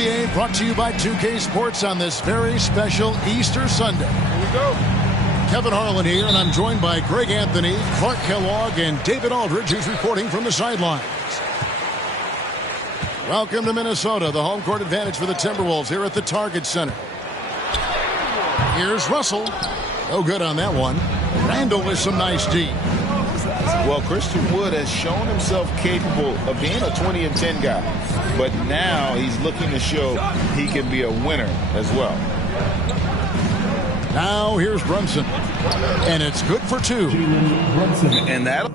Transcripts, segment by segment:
NBA brought to you by 2K Sports on this very special Easter Sunday. Here we go. Kevin Harlan here, and I'm joined by Greg Anthony, Clark Kellogg, and David Aldridge, who's reporting from the sidelines. Welcome to Minnesota, the home court advantage for the Timberwolves here at the Target Center. Here's Russell. No good on that one. Randall with some nice D. Well, Christian Wood has shown himself capable of being a 20 and 10 guy, but now he's looking to show he can be a winner as well. Now here's Brunson, and it's good for two. And that.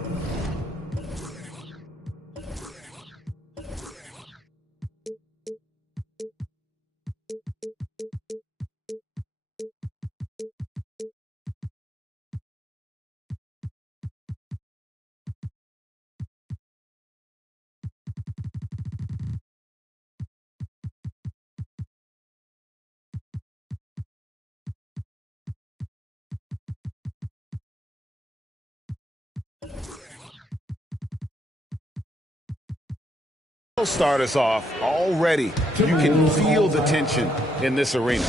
Start us off already. You can feel the tension in this arena.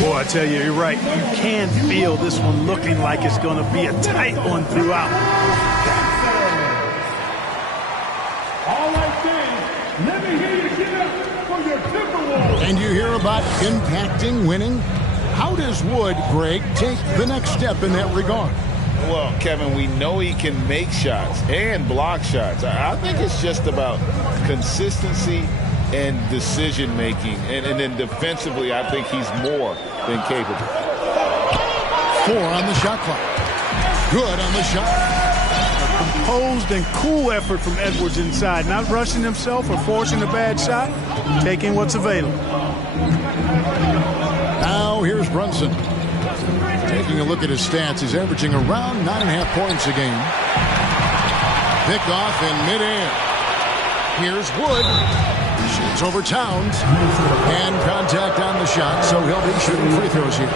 Boy, I tell you, you're right. You can feel this one looking like it's going to be a tight one throughout. All right, then. Let me hear you get up for your Timberwolves. And you hear about impacting winning? How does Wood, Greg, take the next step in that regard? Well, Kevin, we know he can make shots and block shots. I think it's just about consistency and decision-making. And then defensively, I think he's more than capable. 4 on the shot clock. Good on the shot. A composed and cool effort from Edwards inside. Not rushing himself or forcing a bad shot. Taking what's available. Now here's Brunson. Taking a look at his stats, he's averaging around 9.5 points a game. Picked off in midair. Here's Wood. Shoots over Towns. And contact on the shot, so he'll be shooting free throws here.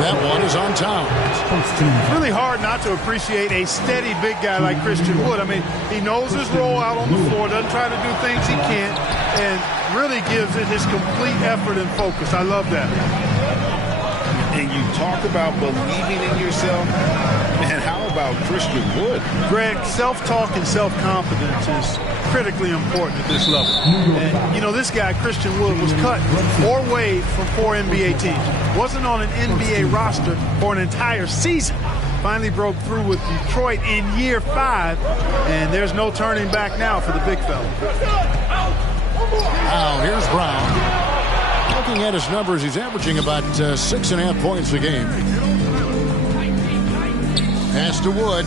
That one is on Towns. It's really hard not to appreciate a steady big guy like Christian Wood. I mean, he knows his role out on the floor, doesn't try to do things he can't, and really gives it his complete effort and focus. I love that. And you talk about believing in yourself, and how about Christian Wood? Greg, self-talk and self-confidence is critically important at this level. And, you know, this guy, Christian Wood, was cut or waived from 4 NBA teams. Wasn't on an NBA roster for an entire season. Finally broke through with Detroit in year 5, and there's no turning back now for the big fella. Now here's Brown. Looking at his numbers, he's averaging about 6.5 points a game. Pass to Wood.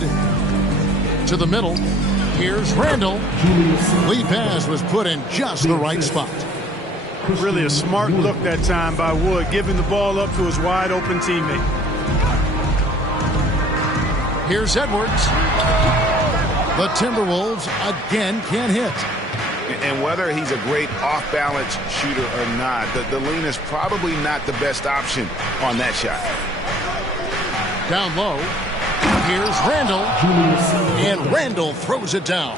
To the middle. Here's Randall. Lead pass was put in just the right spot. Really a smart look that time by Wood, giving the ball up to his wide-open teammate. Here's Edwards. The Timberwolves again can't hit. And whether he's a great off-balance shooter or not, the lean is probably not the best option on that shot. Down low. Here's Randall. And Randall throws it down.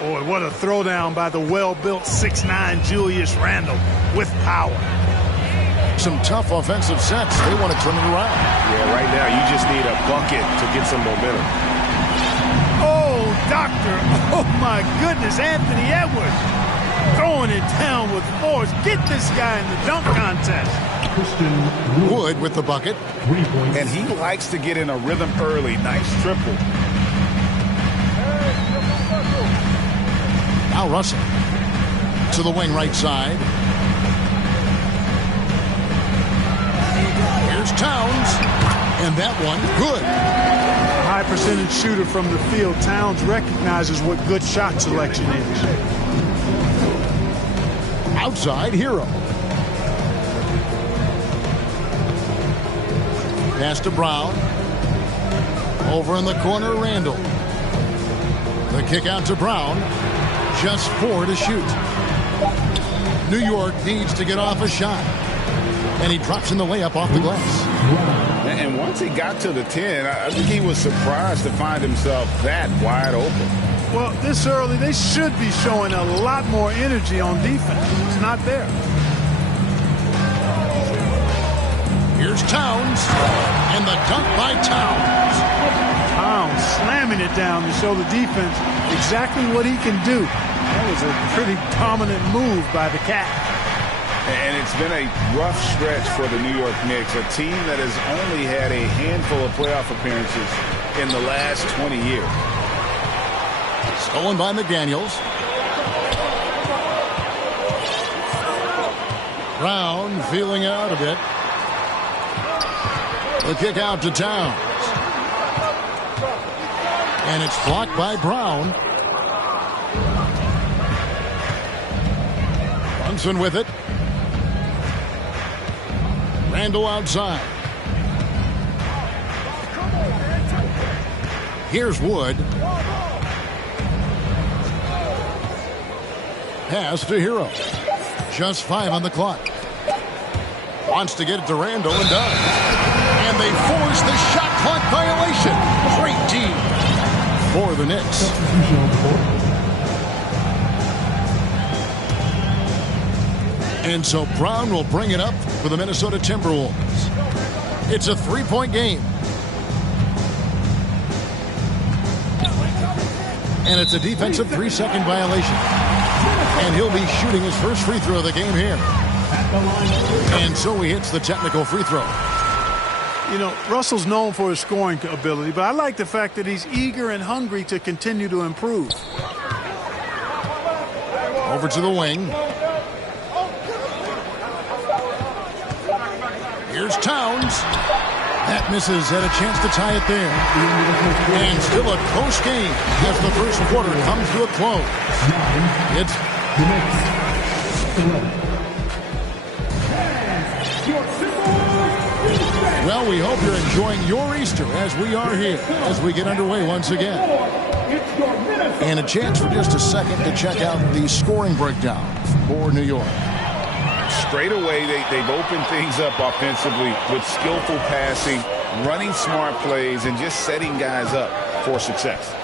Boy, what a throwdown by the well-built 6'9" Julius Randle with power. Some tough offensive sets. They want to turn it around. Yeah, right now you just need a bucket to get some momentum. Oh, doctor. Oh, my goodness. Anthony Edwards throwing it down with force. Get this guy in the dunk contest. Wood with the bucket. And he likes to get in a rhythm early. Nice triple. Now Russell to the wing right side. Here's Towns. And that one, good. A high percentage shooter from the field. Towns recognizes what good shot selection is. Outside Hero. Pass to Brown. Over in the corner, Randall. The kick out to Brown. Just 4 to shoot. New York needs to get off a shot. And he drops in the layup off the glass. And once he got to the 10, I think he was surprised to find himself that wide open. Well, this early, they should be showing a lot more energy on defense. It's not there. Here's Towns, and the dunk by Towns. Towns slamming it down to show the defense exactly what he can do. That was a pretty dominant move by the Cat. And it's been a rough stretch for the New York Knicks, a team that has only had a handful of playoff appearances in the last 20 years. Stolen by McDaniels. Brown feeling it out a bit. The kick out to Towns. And it's blocked by Brown. Brunson with it. Randall outside. Here's Wood. Pass to Hero. Just 5 on the clock. Wants to get it to Randall and does. And they force the shot clock violation. Great D for the Knicks. And so Brown will bring it up for the Minnesota Timberwolves. It's a 3-point game. And it's a defensive 3-second violation. And he'll be shooting his first free throw of the game here. And so he hits the technical free throw. You know, Russell's known for his scoring ability, but I like the fact that he's eager and hungry to continue to improve. Over to the wing. Here's Towns. That misses. Had a chance to tie it there. And still a close game as the first quarter comes to a close. It's well, we hope you're enjoying your Easter as we are here as we get underway once again. And a chance for just a second to check out the scoring breakdown for New York. Straight away, they've opened things up offensively with skillful passing, running smart plays, and just setting guys up for success.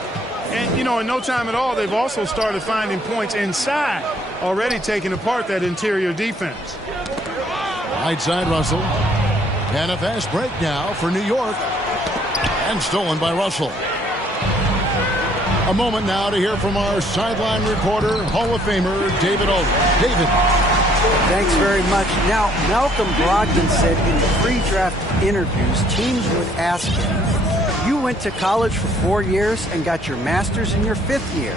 And, you know, in no time at all, they've also started finding points inside, already taking apart that interior defense. Right side, Russell. And a fast break now for New York. And stolen by Russell. A moment now to hear from our sideline reporter, Hall of Famer, David Aldridge. David. Thanks very much. Now, Malcolm Brogdon said in the pre-draft interviews, teams would ask him, you went to college for 4 years and got your master's in your 5th year.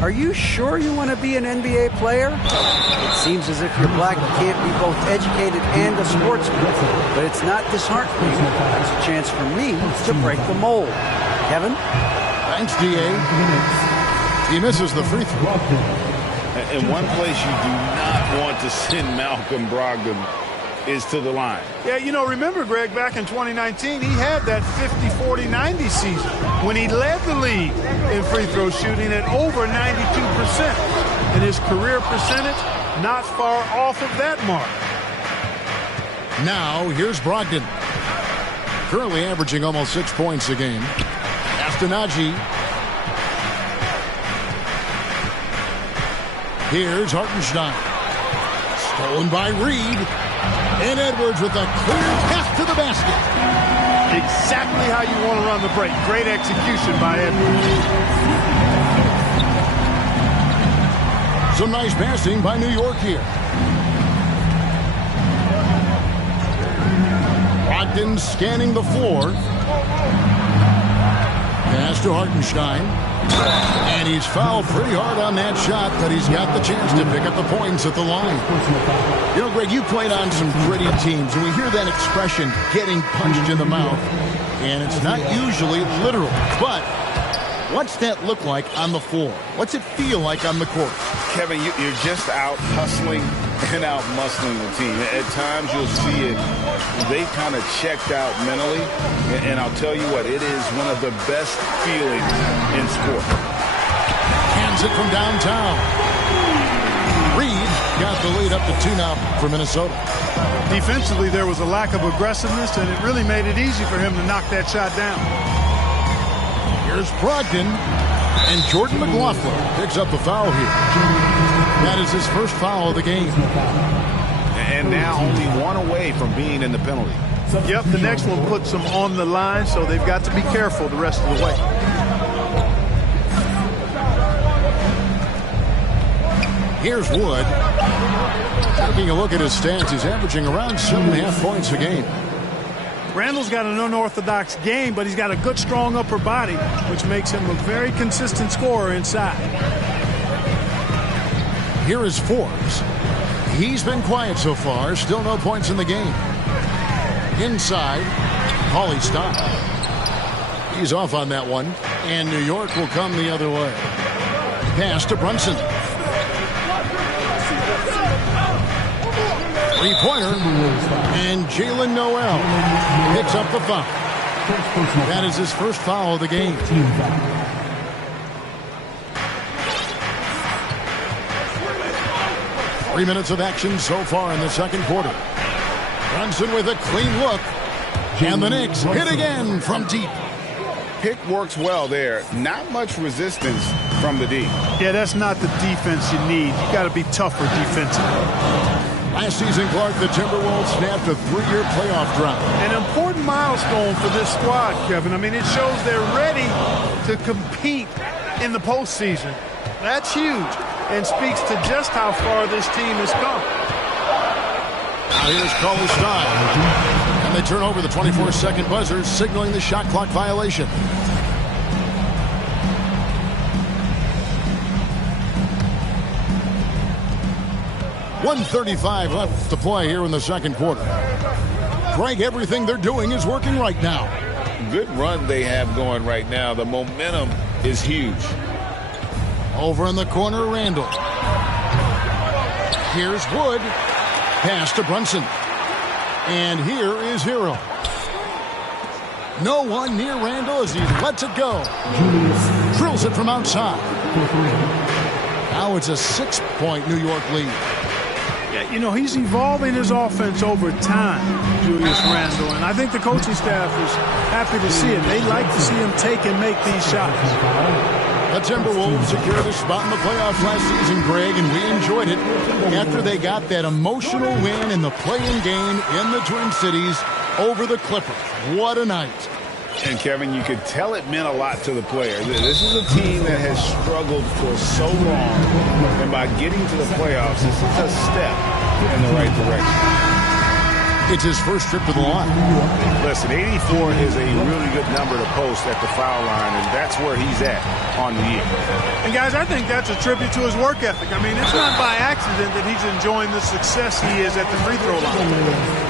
Are you sure you want to be an NBA player? It seems as if you're black, you can't be both educated and a sportsman. But it's not disheartening. It's a chance for me to break the mold. Kevin? Thanks, D.A. He misses the free throw. And one place you do not want to send Malcolm Brogdon is to the line. Yeah, you know, remember, Greg, back in 2019, he had that 50-40-90 season when he led the league in free throw shooting at over 92%. And his career percentage not far off of that mark. Now, here's Brogdon. Currently averaging almost 6 points a game. Astonagi. Here's Hartenstein. Stolen by Reed. And Edwards with a clear path to the basket. Exactly how you want to run the break. Great execution by Edwards. Some nice passing by New York here. Brogdon scanning the floor. Pass to Hartenstein. And he's fouled pretty hard on that shot, but he's got the chance to pick up the points at the line. You know, Greg, you played on some gritty teams, and we hear that expression, getting punched in the mouth. And it's not usually literal, but what's that look like on the floor? What's it feel like on the court? Kevin, you're just out hustling and out muscling the team. At times you'll see it. They kind of checked out mentally. And I'll tell you what, it is one of the best feelings in sport. Hands it from downtown. Reed got the lead up to 2 now for Minnesota. Defensively, there was a lack of aggressiveness, and it really made it easy for him to knock that shot down. Here's Brogdon. And Jordan McLaughlin picks up the foul here. That is his first foul of the game. And now only one away from being in the penalty. Yep, the next one puts them on the line, so they've got to be careful the rest of the way. Here's Wood. Taking a look at his stats, he's averaging around 7.5 points a game. Randall's got an unorthodox game, but he's got a good, strong upper body, which makes him a very consistent scorer inside. Here is Forbes. He's been quiet so far. Still no points in the game. Inside, Paulie Stein. He's off on that one. And New York will come the other way. Pass to Brunson. Three-pointer. And Jalen Noel picks up the foul. That is his first foul of the game. 3 minutes of action so far in the second quarter. Brunson with a clean look. And the Knicks hit again from deep. Pick works well there. Not much resistance from the D. Yeah, that's not the defense you need. You got to be tougher defensively. Last season, Clark, the Timberwolves snapped a 3-year playoff drought. An important milestone for this squad, Kevin. I mean, it shows they're ready to compete in the postseason. That's huge and speaks to just how far this team has come. Now here's Paulie Stein. And they turn over the 24-second buzzer, signaling the shot clock violation. .135 left to play here in the second quarter. Greg, everything they're doing is working right now. Good run they have going right now. The momentum is huge. Over in the corner, Randall. Here's Wood. Pass to Brunson. And here is Hero. No one near Randall as he lets it go. Drills it from outside. Now it's a 6-point New York lead. Yeah, you know, he's evolving his offense over time, Julius Randle, and I think the coaching staff is happy to see it. They like to see him take and make these shots. The Timberwolves secured a spot in the playoffs last season, Greg, and we enjoyed it after they got that emotional win in the play-in game in the Twin Cities over the Clippers. What a night. And, Kevin, you could tell it meant a lot to the players. This is a team that has struggled for so long, and by getting to the playoffs, this is a step in the right direction. It's his first trip to the line. Listen, 84 is a really good number to post at the foul line, and that's where he's at on the year. And, guys, I think that's a tribute to his work ethic. I mean, it's not by accident that he's enjoying the success he is at the free throw line.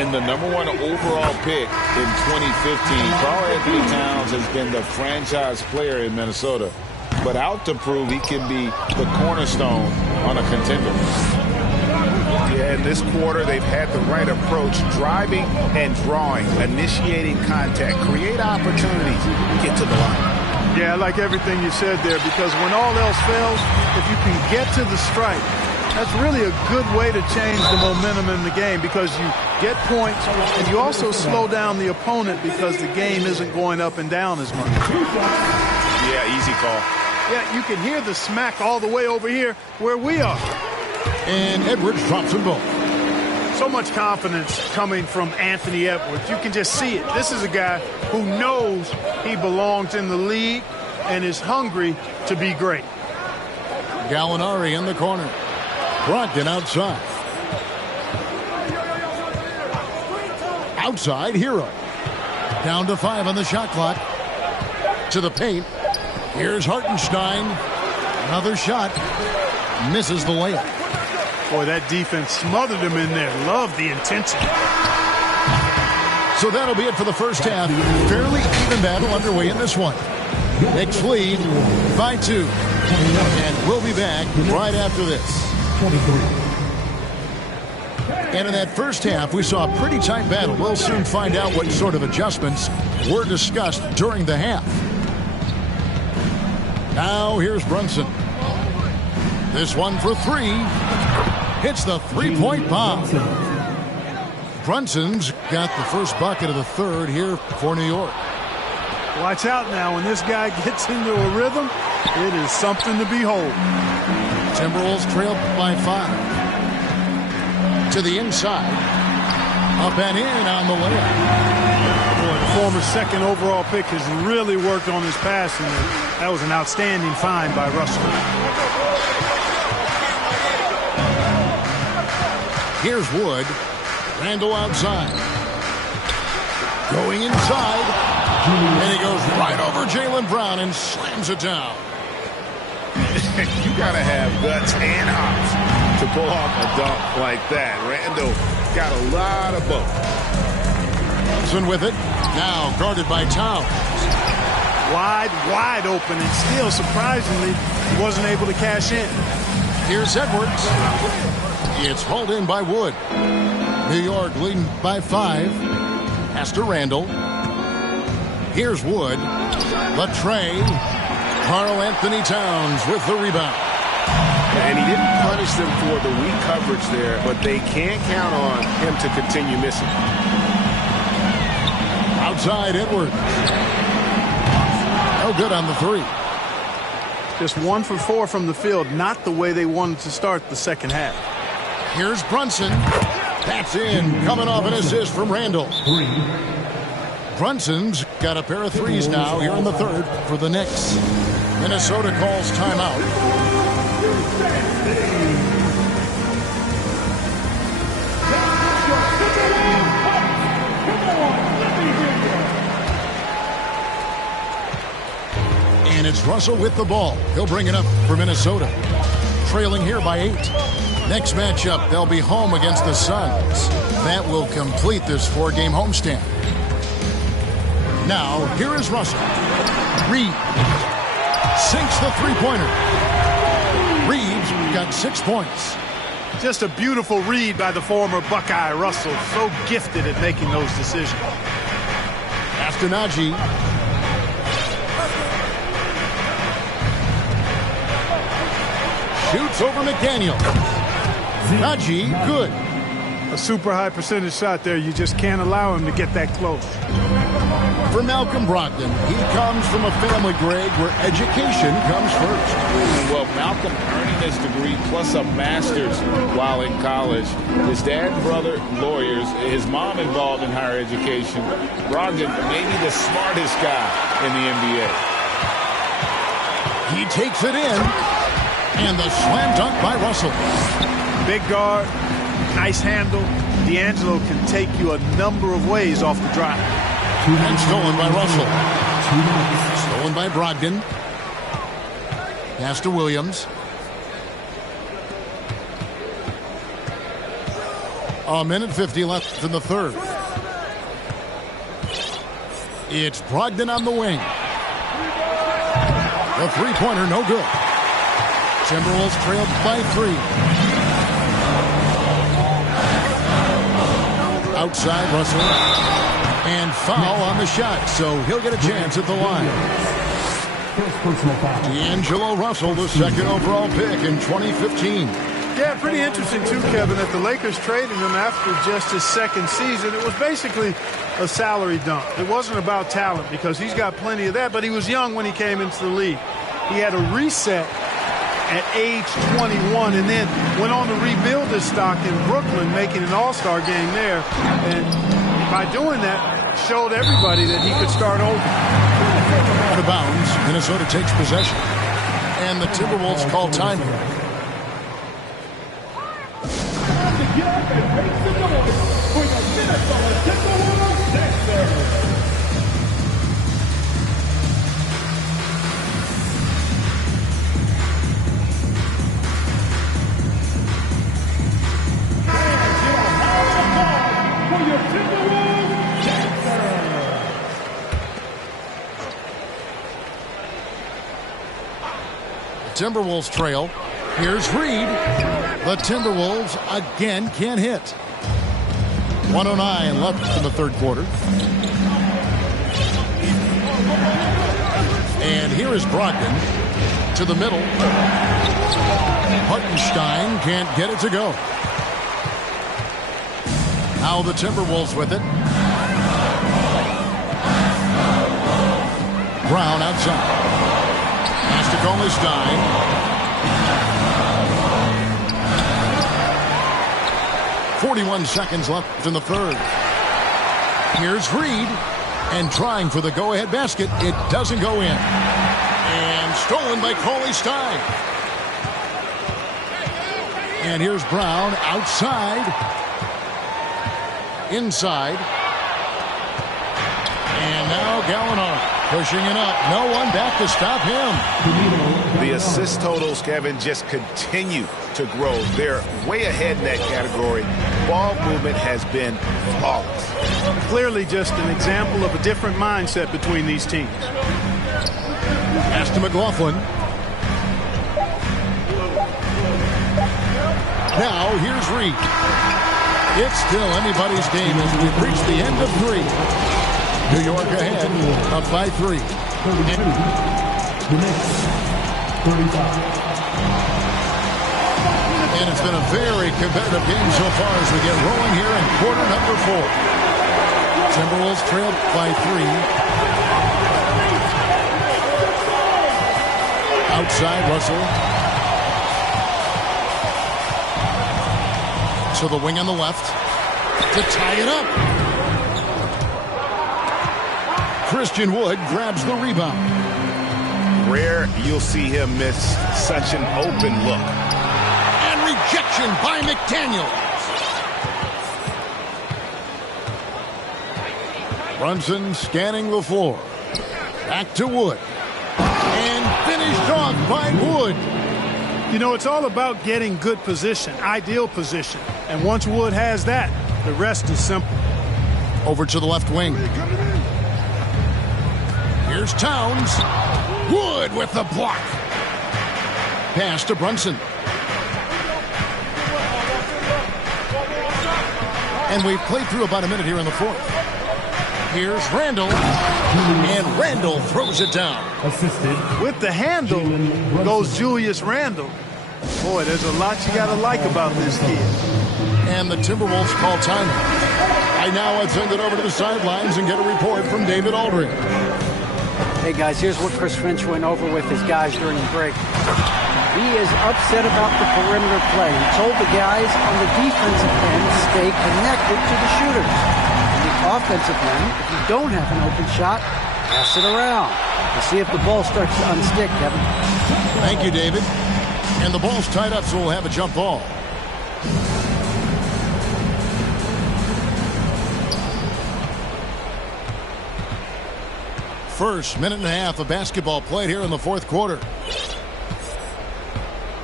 And the #1 overall pick in 2015, Karl-Anthony Towns has been the franchise player in Minnesota, but out to prove he can be the cornerstone on a contender. Yeah, in this quarter, they've had the right approach, driving and drawing, initiating contact, create opportunities, get to the line. Yeah, I like everything you said there, because when all else fails, if you can get to the strike, that's really a good way to change the momentum in the game, because you get points and you also slow down the opponent because the game isn't going up and down as much. Yeah, easy call. Yeah, you can hear the smack all the way over here where we are. And Edwards drops them both. So much confidence coming from Anthony Edwards. You can just see it. This is a guy who knows he belongs in the league and is hungry to be great. Gallinari in the corner. Brogdon outside. Outside, Hero. Down to 5 on the shot clock. To the paint. Here's Hartenstein. Another shot. Misses the layup. Boy, that defense smothered him in there. Love the intensity. So that'll be it for the first half. Fairly even battle underway in this one. Knicks lead by 2. And we'll be back right after this. And in that first half, we saw a pretty tight battle. We'll soon find out what sort of adjustments were discussed during the half. Now here's Brunson. This one for 3. Hits the three-point bomb. Brunson's got the first bucket of the third here for New York. Watch out now. When this guy gets into a rhythm, it is something to behold. Timberwolves trail by 5. To the inside. Up and in on the layup. Boy, the former second overall pick has really worked on his passing. That was an outstanding find by Russell. Here's Wood. Randall outside. Going inside. And he goes right over Jaylen Brown and slams it down. You got to have guts and hops to pull off a dunk like that. Randall got a lot of both. Thompson with it. Now guarded by Towns. Wide open, and still, surprisingly, he wasn't able to cash in. Here's Edwards. It's hauled in by Wood. New York leading by 5. Pass to Randall. Here's Wood. The tray. Karl Anthony Towns with the rebound. And he didn't punish them for the weak coverage there, but they can't count on him to continue missing. Outside Edwards. No good on the 3. Just 1 for 4 from the field. Not the way they wanted to start the second half. Here's Brunson. That's in. Coming off an assist from Randall. Brunson's got a pair of threes now here in the 3rd for the Knicks. Minnesota calls timeout. And it's Russell with the ball. He'll bring it up for Minnesota. Trailing here by 8. Next matchup, they'll be home against the Suns. That will complete this 4-game homestand. Now, here is Russell. Reed sinks the three-pointer. Reed's got 6 points. Just a beautiful read by the former Buckeye Russell. So gifted at making those decisions. Astonagi. Shoots over McDaniel. Najee, good. A super high percentage shot there. You just can't allow him to get that close. For Malcolm Brogdon, he comes from a family, Greg, where education comes first. Well, Malcolm earning his degree plus a master's while in college. His dad and brother, lawyers. His mom involved in higher education. Brogdon, maybe the smartest guy in the NBA. He takes it in. And the slam dunk by Russell. Big guard, nice handle. D'Angelo can take you a number of ways off the drive. And stolen by Russell. Stolen by Brogdon. Pass to Williams. A minute 50 left in the 3rd. It's Brogdon on the wing. The three-pointer, no good. Timberwolves trailed by 3. Outside Russell. And foul on the shot, so he'll get a chance at the line. D'Angelo Russell, the 2nd overall pick in 2015. Yeah, pretty interesting too, Kevin, that the Lakers traded him after just his 2nd season. It was basically a salary dump. It wasn't about talent because he's got plenty of that, but he was young when he came into the league. He had a reset at age 21 and then went on to rebuild his stock in Brooklyn, making an all-star game there. And by doing that, showed everybody that he could start over. Out of bounds, Minnesota takes possession. And the Timberwolves call time here. Get up and make some noise for the Minnesota Timberwolves Sixers. Timberwolves trail. Here's Reed. The Timberwolves again can't hit. 1:09 left in the 3rd quarter. And here is Brogdon to the middle. Hartenstein can't get it to go. Now the Timberwolves with it. Brown outside. Pass to Stein. 41 seconds left in the third. Here's Reed. And trying for the go-ahead basket. It doesn't go in. And stolen by Stein. And here's Brown outside. Inside. And now Gallinari pushing it up. No one back to stop him. The assist totals, Kevin, just continue to grow. They're way ahead in that category. Ball movement has been flawless. Clearly just an example of a different mindset between these teams. Pass to McLaughlin. Now here's Reed. It's still anybody's game as we've reached the end of 3. New York ahead, up by 3. The Knicks, 35. And it's been a very competitive game so far as we get rolling here in quarter number 4. Timberwolves trailed by 3. Outside Russell. To the wing on the left. To tie it up. Christian Wood grabs the rebound. Rare you'll see him miss such an open look. And rejection by McDaniels. Brunson scanning the floor. Back to Wood. And finished off by Wood. You know, it's all about getting good position, ideal position. And once Wood has that, the rest is simple. Over to the left wing. Here's Towns. Wood with the block. Pass to Brunson. And we've played through about a minute here in the fourth. Here's Randall. And Randall throws it down. Assisted. With the handle goes Julius Randle. Boy, there's a lot you got to like about this kid. And the Timberwolves call time. I now would send it over to the sidelines and get a report from David Aldridge. Hey, guys, here's what Chris Finch went over with his guys during the break. He is upset about the perimeter play. He told the guys on the defensive end to stay connected to the shooters. On the offensive end, if you don't have an open shot, pass it around. We'll see if the ball starts to unstick, Kevin. Thank you, David. And the ball's tied up, so we'll have a jump ball. First minute and a half of basketball played here in the fourth quarter.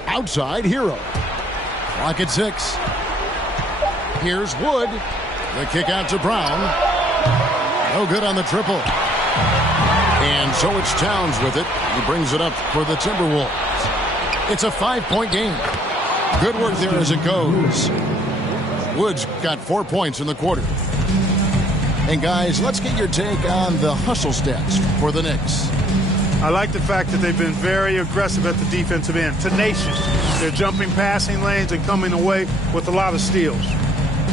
Outside, Hero. Clock at 6. Here's Wood. The kick out to Brown. No good on the triple. And so it's Towns with it. He brings it up for the Timberwolves. It's a 5-point game. Good work there as it goes. Wood's got 4 points in the quarter. And guys, let's get your take on the hustle stats for the Knicks. I like the fact that they've been very aggressive at the defensive end. Tenacious. They're jumping passing lanes and coming away with a lot of steals.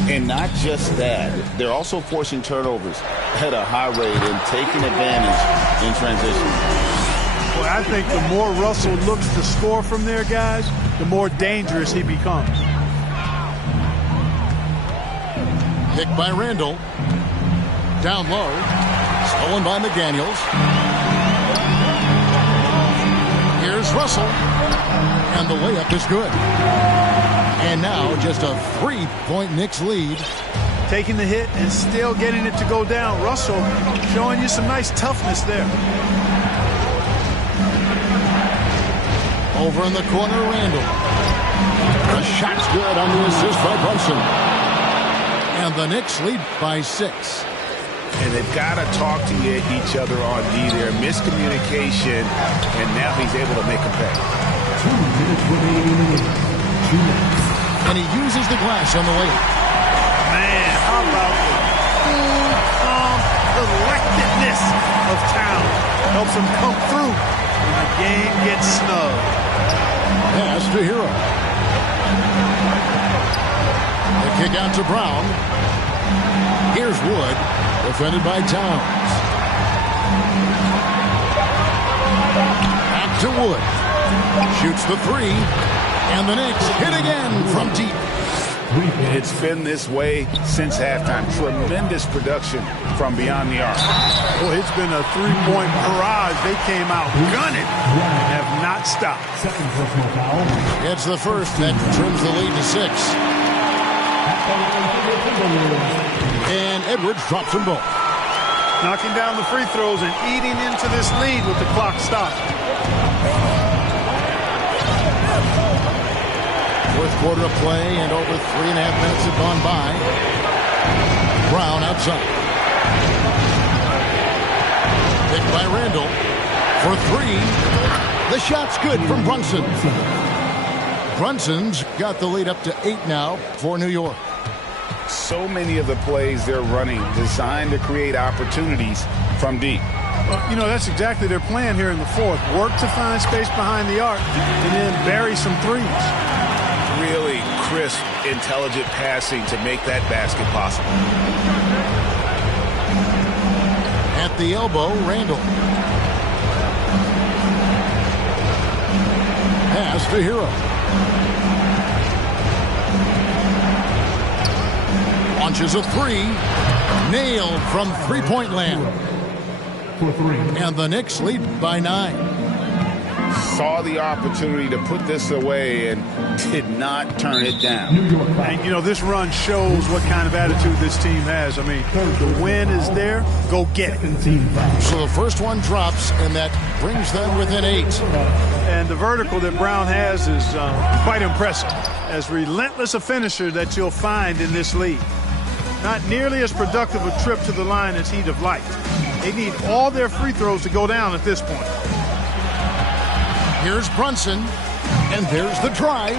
And not just that, they're also forcing turnovers at a high rate and taking advantage in transition. Well, I think the more Russell looks to score from there, guys, the more dangerous he becomes. Pick by Randall. Down low. Stolen by McDaniels. Here's Russell. And the layup is good. And now just a 3-point Knicks lead. Taking the hit and still getting it to go down. Russell showing you some nice toughness there. Over in the corner, Randall. The shot's good on the assist by Brunson. And the Knicks lead by 6. And they've got to talk to each other on D there. Miscommunication, and now he's able to make a pay. 2 minutes remaining. 2 minutes. And he uses the glass on the way. Man, how about the cool, calm collectedness of Town. Helps him come through when the game gets snug. Pass to Hero. The kick out to Brown. Here's Wood, defended by Towns. to Wood. Shoots the three. And the Knicks hit again from deep. It's been this way since halftime. Tremendous production from beyond the arc. Boy, it's been a three-point barrage. They came out gunning and have not stopped. It's the first that trims the lead to 6. And Edwards drops them both. Knocking down the free throws and eating into this lead with the clock stopped. Fourth quarter of play, and over 3.5 minutes have gone by. Brown outside. Picked by Randall for 3. The shot's good from Brunson. Brunson's got the lead up to 8 now for New York. So many of the plays they're running designed to create opportunities from deep. Well, you know, that's exactly their plan here in the fourth. Work to find space behind the arc and then bury some threes. Really crisp, intelligent passing to make that basket possible. At the elbow, Randall. Pass to Hero. Launches a 3. Nailed from three-point land. And the Knicks lead by 9. Saw the opportunity to put this away and did not turn it down. And, you know, this run shows what kind of attitude this team has. I mean, the win is there. Go get it. So the first one drops, and that brings them within 8. And the vertical that Brown has is quite impressive. As relentless a finisher that you'll find in this league. Not nearly as productive a trip to the line as he'd have liked. They need all their free throws to go down at this point. Here's Brunson, and there's the drive.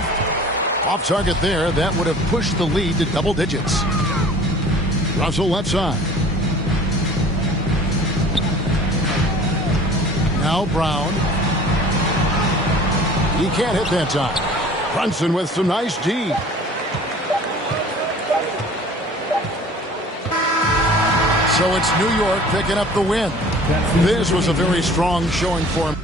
Off target there, that would have pushed the lead to double digits. Russell left side. Now Brown. He can't hit that time. Brunson with some nice D. So it's New York picking up the win. This was a very strong showing for him.